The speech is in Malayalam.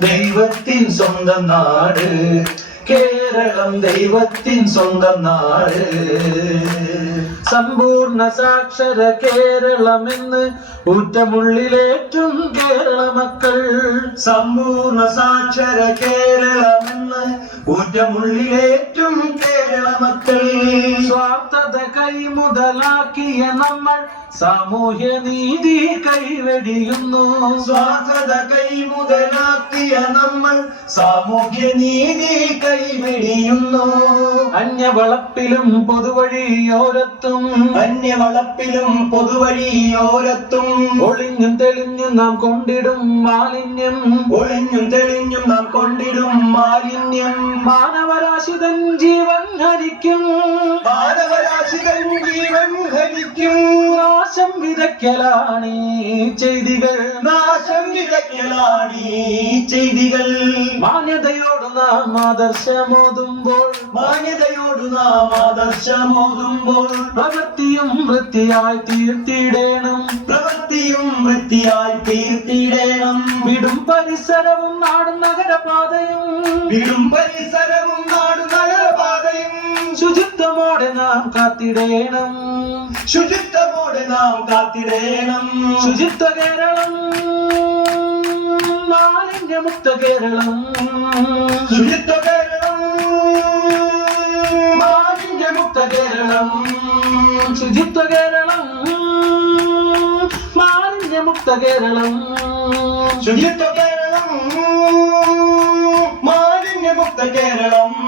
ദൈവത്തിൻ സ്വന്തം നാട്. കേരളം ദൈവത്തിൻ സ്വന്തം നാട്. സമ്പൂർണ സാക്ഷര കേരളം എന്ന് ഊറ്റമുള്ളിലേറ്റും കേരള മക്കൾ. സമ്പൂർണ സാക്ഷര കേരളം എന്ന് ഊറ്റമുള്ളിലേറ്റും കേരള മക്കൾ. സ്വാർത്ഥത കൈമുതലാക്കിയ നമ്മൾ സാമൂഹ്യ നീതി കൈവെടിയുന്നു. സ്വാർത്ഥത കൈമുതലാക്കിയ നമ്മൾ സാമൂഹ്യ നീതി കൈവെടിയുന്നു. അന്യവളപ്പിലും പൊതുവഴിയോരത്തും അന്യവളപ്പിലും പൊതുവഴിയോരത്തും ഒളിഞ്ഞും തെളിഞ്ഞും നാം കൊണ്ടിടും മാലിന്യം. ഒളിഞ്ഞും തെളിഞ്ഞും നാം കൊണ്ടിടും മാലിന്യം. മാനവരാശിതൻ ജീവൻ ഹരിക്കും മാനവരാശിതൻ ജീവൻ ഹരിക്കും നാശം വിതയ്ക്കലാണ് ചെയ്തികൾ. നാശം വിതയ്ക്കലാണ് ചെയ്തികൾ. മാന്യതയോട് നാം ആദർശമോതുമ്പോൾ. മാന്യതയോട് നാം ആദർശമോതുമ്പോൾ. പ്രവൃത്തിയും വൃത്തിയായി തീർത്തിടേണം. പ്രവൃത്തിയും വൃത്തിയായി തീർത്തിടേണം. വിടും പരിസരവും നാടും നഗരപാതയും. വിടും പരിസരവും ശുചിത്വമോടെ നാം കാത്തിടേണം. ശുചിത്വമോടെ നാം കാത്തിടേണം. ശുചിത്വ കേരളം മാലിന്യമുക്ത കേരളം. ശുചിത്വ കേരളം മാലിന്യമുക്ത കേരളം. ശുചിത്വ കേരളം മാലിന്യമുക്ത കേരളം. ശുചിത്വ കേരളം മാലിന്യമുക്ത കേരളം.